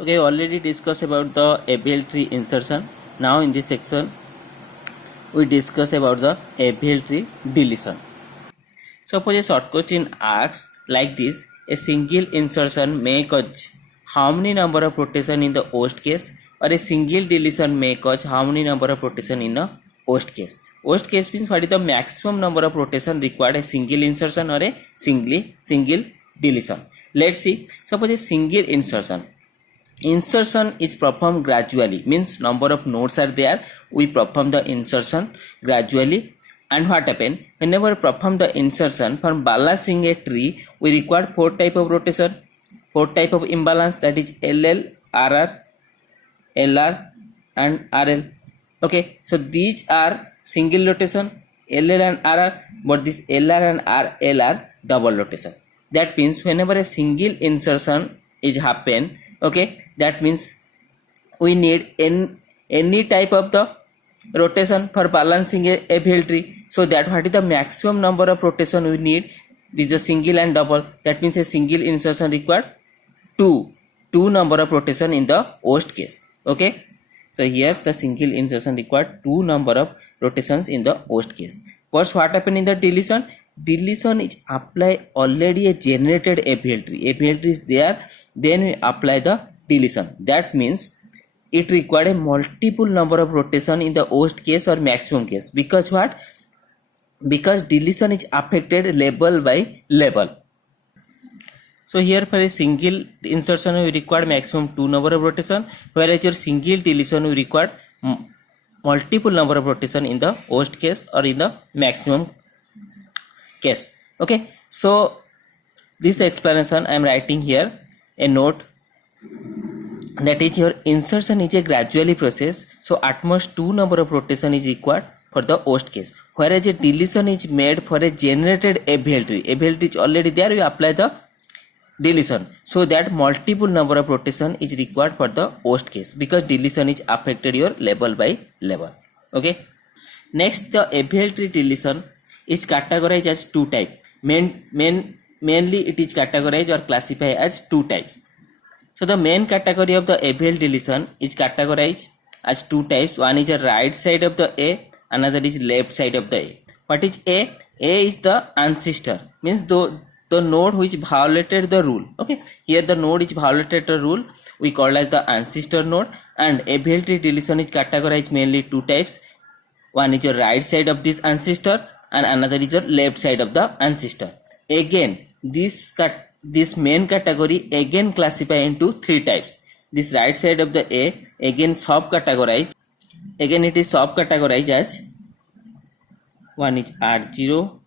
Okay, already discussed about the ABL tree insertion. Now in this section, we discuss about the ABL tree deletion. Suppose a short question asks like this: a single insertion may cause how many number of rotation in the worst case, or a single deletion may cause how many number of rotation in the worst case. Worst case means what is the maximum number of rotation required a single insertion or a single deletion. Let's see. Suppose a single insertion is performed gradually, means number of nodes are there, we perform the insertion gradually. And what happen, whenever we perform the insertion for balancing a tree, we require four type of rotation, four type of imbalance, that is LL, RR, LR and RL. Okay, so these are single rotation, LL and RR, but this LR and RL are double rotation. That means whenever a single insertion is happen, okay, that means we need any type of the rotation for balancing a ABL tree. So that what is the maximum number of rotation we need? This is a single and double. That means a single insertion required two number of rotation in the worst case. Okay, so here the single insertion required two number of rotations in the worst case. First, what happened in the deletion? Deletion is apply already a generated ABL tree. ABL tree is there, then we apply the deletion. That means it required a multiple number of rotation in the worst case or maximum case. Because what? Because deletion is affected level by level. So here for a single insertion we require maximum two number of rotation, whereas your single deletion we require multiple number of rotation in the worst case or in the maximum case. Okay, so this explanation I am writing here a note, that is your insertion is a gradually process, so at most two number of rotation is required for the worst case, whereas a deletion is made for a generated ABL tree. ABL tree is already there, we apply the deletion, so that multiple number of rotation is required for the worst case, because deletion is affected your level by level. Okay, next the ABL tree deletion is categorized as two types. Mainly it is categorized or classified as two types. So the main category of the ABL deletion is categorized as two types. One is the right side of the A, another is left side of the A. What is A? A is the ancestor, means the node which violated the rule. Okay, here the node is violated the rule, we call as the ancestor node. And ABL tree deletion is categorized mainly two types. One is your right side of this ancestor and another is your left side of the ancestor. Again, this main category again classify into three types. This right side of the A again subcategorized. Again it is subcategorized as one is R0,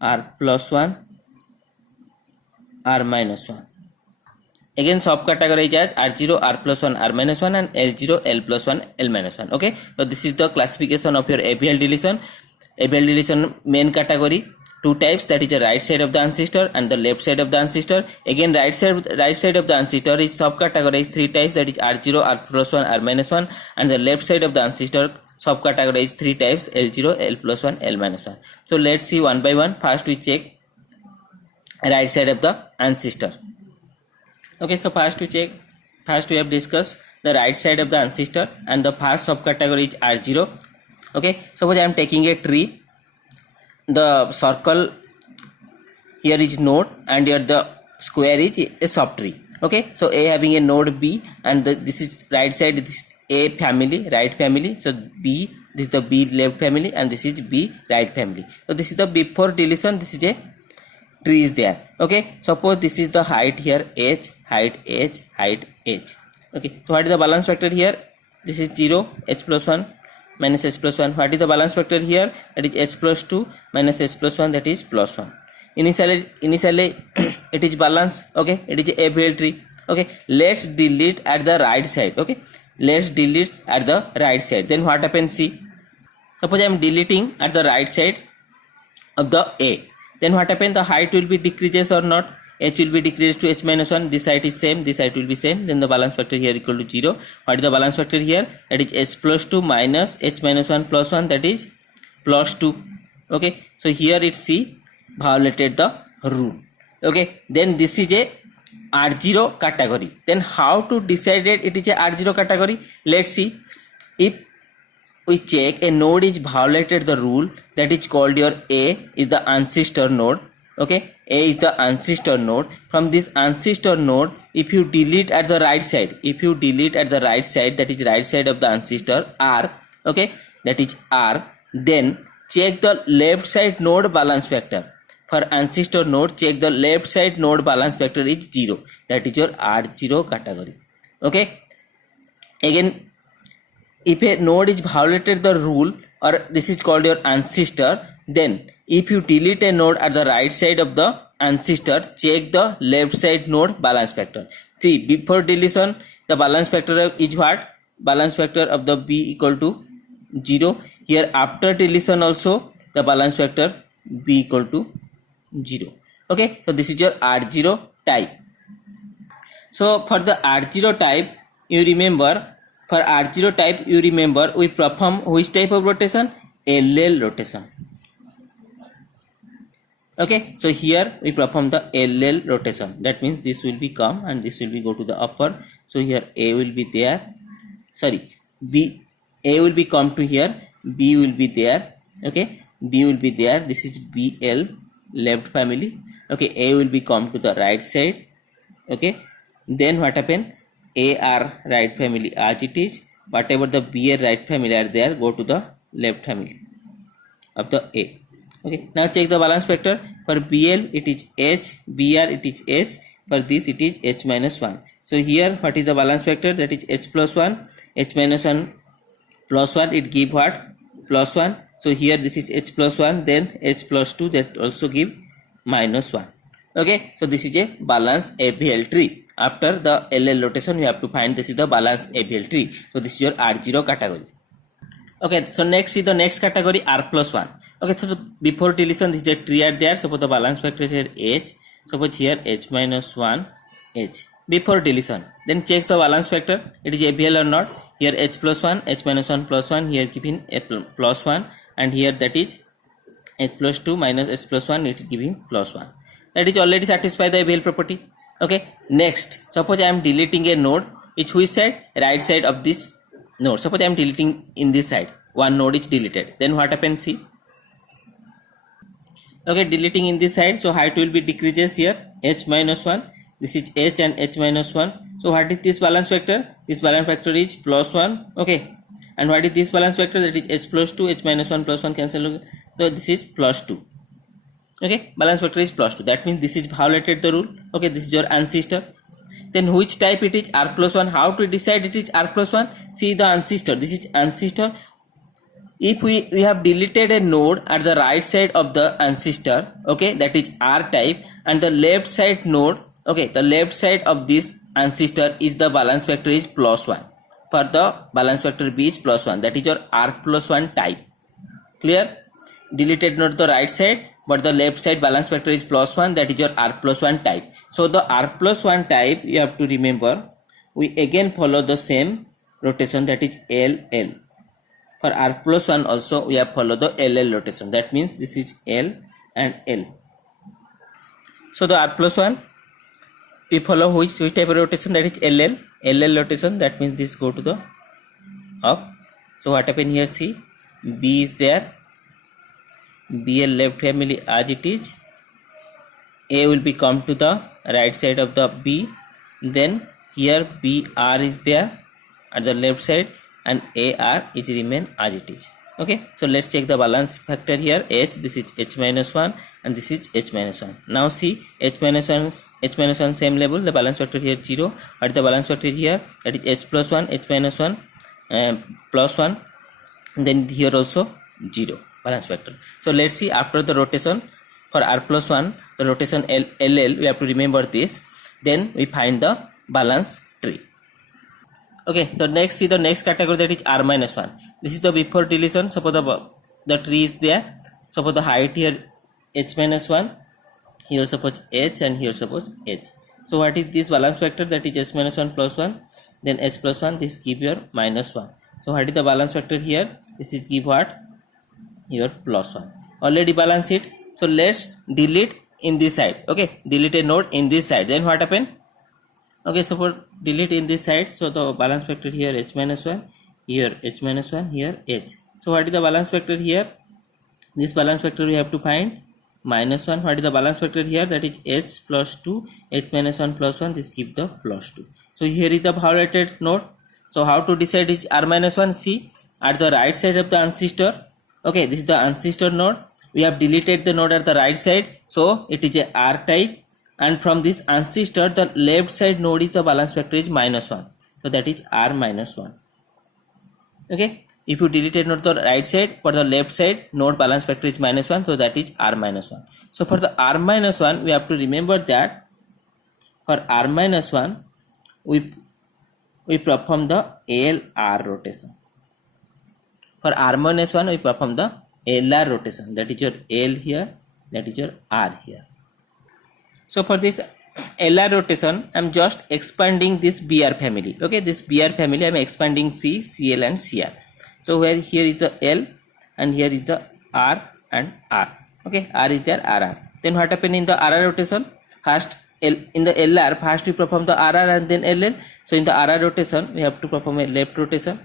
R plus 1, R minus 1. Again subcategorized as R0, R plus 1, R minus 1 and L0, L plus 1, L minus 1. Okay, so this is the classification of your ABL deletion. ABL deletion main category two types, that is the right side of the ancestor and the left side of the ancestor. Again right side of the ancestor is subcategorized three types, that is R0, R plus 1, R minus 1, and the left side of the ancestor subcategorized three types, L0, L plus 1, L minus 1. So let's see one by one. First we check right side of the ancestor. Okay, so first we have discussed the right side of the ancestor, and the first subcategory is R0. Okay, suppose I am taking a tree, the circle here is node and here the square is a subtree. Okay, so A having a node B, and this is right side, this is A family, right family. So B, this is the B left family, and this is B right family. So this is the before deletion, this is a tree is there. Okay, suppose this is the height here H, height H, height H. Okay, so what is the balance factor here? This is 0, H plus 1 minus H plus 1. What is the balance factor here? That is H plus 2 minus H plus 1, that is plus 1. Initially it is balance. Okay, it is a ABL tree. Okay, let's delete at the right side. Okay, let's delete at the right side. Then what happens? See, suppose I am deleting at the right side of the A, then what happens? The height will be decreases or not? H will be decreased to H minus 1. This side is same, this side will be same. Then the balance factor here equal to 0. What is the balance factor here? That is H plus 2 minus H minus 1 plus 1, that is plus 2. Okay, so here it's C violated the rule. Okay, then this is a R0 category. Then how to decide it is a R0 category? Let's see. If we check a node is violated the rule, that is called your A is the ancestor node. Okay, A is the ancestor node. From this ancestor node, if you delete at the right side, that is right side of the ancestor R, okay, that is R, then check the left side node balance factor. For ancestor node, check the left side node balance factor is 0. That is your R0 category. Okay. Again, if a node is violated the rule, or this is called your ancestor, then if you delete a node at the right side of the ancestor, check the left side node balance factor. See, before deletion, the balance factor is what? Balance factor of the B equal to 0. Here after deletion also, the balance factor B equal to 0. Okay, so this is your R0 type. So for the R0 type, you remember, we perform which type of rotation? LL rotation. Okay, so here we perform the LL rotation. That means this will be come and this will be go to the upper. So here A will be there. Sorry, A will be come to here. B will be there. Okay, B will be there. This is BL left family. Okay, A will be come to the right side. Okay, then what happen? AR right family as it is. Whatever the BL right family are there, go to the left family of the A. Okay, now check the balance factor. For BL it is H, BR it is H, for this it is H minus 1. So here what is the balance factor? That is H plus 1, H minus 1 plus 1, it give what? Plus 1. So here this is H plus 1, then H plus 2, that also give minus 1. Okay, so this is a balance AVL tree. After the LL rotation, you have to find this is the balance AVL tree. So this is your R0 category. Okay, so next is the next category R plus 1. Okay, so before deletion, this is a tree are there. Suppose the balance factor here H. Suppose here H minus 1 H. Before deletion, then checks the balance factor. It is AVL or not. Here H plus 1, H minus 1 plus 1. Here giving H plus 1, and here that is H plus 2 minus H plus 1. It is giving plus 1. That is already satisfied the AVL property. Okay, next, suppose I am deleting a node. Which side? Right side of this node. Suppose I am deleting in this side. One node is deleted. Then what happens? See. Okay, deleting in this side. So height will be decreases here. H minus 1. This is H and H minus 1. So what is this balance factor? This balance factor is plus 1. Okay. And what is this balance factor? That is H plus 2. H minus 1 plus 1 cancel. So this is plus 2. Okay, balance factor is plus 2. That means this is violated the rule. Okay, this is your ancestor. Then which type it is? R plus 1. How to decide it is R plus 1? See the ancestor. This is ancestor. If we have deleted a node at the right side of the ancestor, okay, that is R type, and the left side node, okay, the left side of this ancestor is the balance factor is plus 1. For the balance factor B is plus 1. That is your R plus 1 type. Clear? Deleted node the right side, but the left side balance factor is plus 1. That is your R plus 1 type. So the R plus 1 type, you have to remember, we again follow the same rotation, that is LL. For R plus 1 also we have followed the LL rotation. That means this is L and L. So the R plus 1, we follow which type of rotation? That is LL. LL rotation, that means this go to the up. So what happen here? See, B is there, BL left family as it is. A will be come to the right side of the B. Then here BR is there at the left side, and AR is remain as it is. Okay, so let's check the balance factor here. H, this is H minus 1 and this is H minus 1. Now see, H minus 1 same level, the balance factor here 0. What is the balance factor here? That is H plus 1, H minus 1 plus 1, and then here also 0 balance factor. So let's see after the rotation for R plus 1, the rotation LL, we have to remember this. Then we find the balance tree. Okay, so next see the next category, that is R minus 1. This is the before deletion. Suppose the tree is there. Suppose the height here H minus 1. Here suppose H and here suppose H. So what is this balance factor? That is H minus 1 plus 1. Then H plus 1. This give your minus 1. So what is the balance factor here? This is give what? Your plus 1. Already balance it. So let's delete in this side. Okay, delete a node in this side. Then what happen? Okay, so for delete in this side, so the balance factor here h minus 1, here h minus 1, here h. So what is the balance factor here? This balance factor we have to find minus 1. What is the balance factor here? That is h plus 2, h minus 1 plus 1, this give the plus 2. So here is the violated node. So how to decide is r minus 1? See, at the right side of the ancestor, okay, this is the ancestor node. We have deleted the node at the right side, so it is a r type. And from this ancestor, the left side node is the balance factor is minus 1. So that is r minus 1. Okay, if you deleted node the right side, for the left side node balance factor is minus 1, so that is r minus 1. So for the r minus 1, we have to remember that for r minus 1, we perform the LR rotation. For r minus 1, we perform the LR rotation. That is your L here, that is your R here. So for this LR rotation, I am just expanding this BR family. Okay, this BR family I am expanding C, CL and CR. So where here is the L and here is the R and R. Okay, R is there, RR. Then what happened in the RR rotation? First in the LR, first we perform the RR and then LL. So in the RR rotation, we have to perform a left rotation.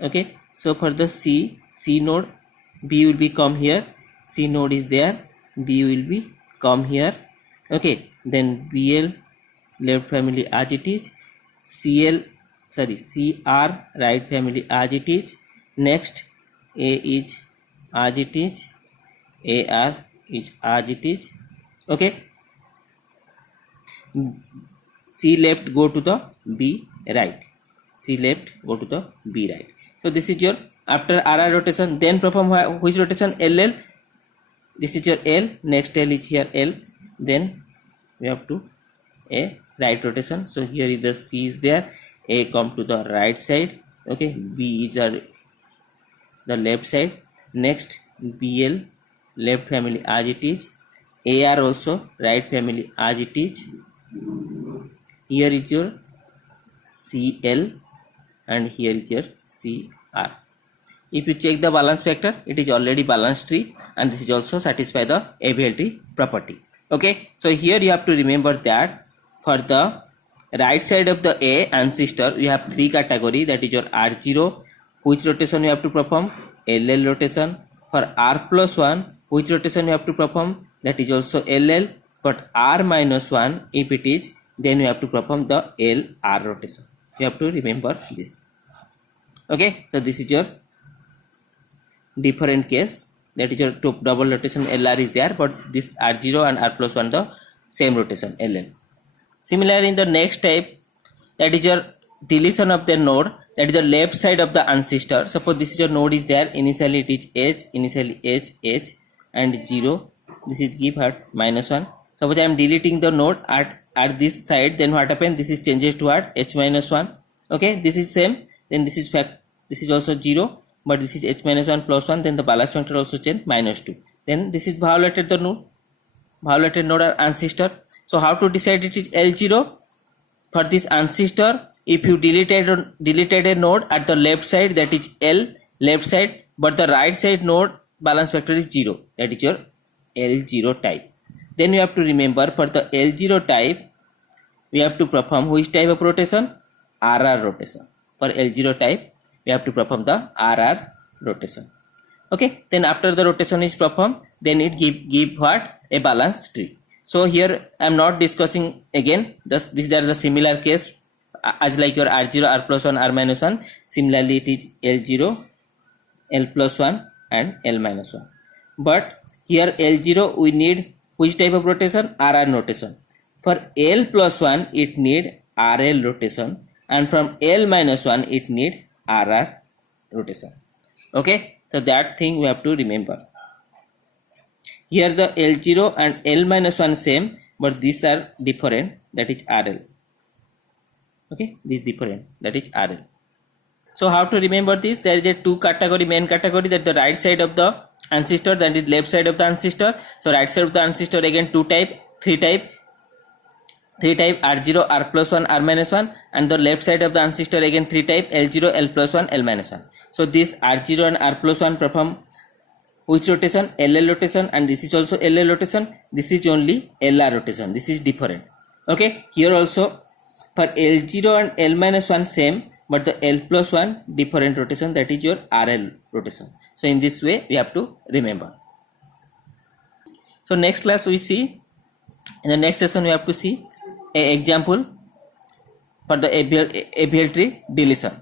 Okay, so for the C node, B will be come here. C node is there, B will be come here. Okay, then BL left family as it is, CR right family as it is. Next A is as it is, AR is as it is. Okay, C left go to the B right, C left go to the B right. So this is your after RR rotation, then perform which rotation? LL. This is your L, next L is here L, then we have to a right rotation. So here is the C is there, A come to the right side, okay, B is the left side. Next BL left family as it is, AR also right family as it is. Here is your CL and here is your CR. If you check the balance factor, it is already balanced tree and this is also satisfy the ABLT property. Okay, so here you have to remember that for the right side of the A ancestor, you have three category, that is your R0, which rotation you have to perform? LL rotation. For R plus 1, which rotation you have to perform? That is also LL. But R minus 1, if it is, then you have to perform the LR rotation. You have to remember this. Okay, so this is your different case, that is your double rotation LR is there, but this R0 and R plus 1 the same rotation LL. Similar in the next type, that is your deletion of the node, that is the left side of the ancestor. Suppose this is your node is there, initially it is H, initially H and 0, this is give at minus 1. Suppose I am deleting the node at this side, then what happens? This is changes to at H minus 1. Okay, this is same, then this is also 0, but this is H minus 1 plus 1, then the balance factor also change minus 2. Then this is violated the node, violated node or ancestor. So how to decide it is L0? For this ancestor, if you deleted a node at the left side, that is L left side, but the right side node balance factor is 0, that is your L0 type. Then you have to remember for the L0 type, we have to perform which type of rotation? RR rotation. For L0 type, we have to perform the RR rotation. Okay, then after the rotation is performed, then it give what? A balance tree. So here I am not discussing again, these are the similar case as like your R0, R plus 1, R minus 1. Similarly it is L0, L plus 1 and L minus 1. But here L0 we need which type of rotation? RR rotation. For L plus 1 it need RL rotation, and from L minus 1 it need RR rotation. Okay, so that thing we have to remember. Here the L0 and L minus 1 same, but these are different, that is RL. Okay, this is different, that is RL. So how to remember this? There is a two category, main category, that the right side of the ancestor, that is left side of the ancestor. So right side of the ancestor again two type, three type R0, R plus 1, R minus 1, and the left side of the ancestor again three type L0, L plus 1, L minus 1. So this R0 and R plus 1 perform which rotation? LL rotation, and this is also LL rotation. This is only LR rotation. This is different. Okay, here also for L0 and L minus 1 same, but the L plus 1 different rotation, that is your RL rotation. So in this way we have to remember. So next class we see, in the next session we have to see a example for the ABL tree deletion.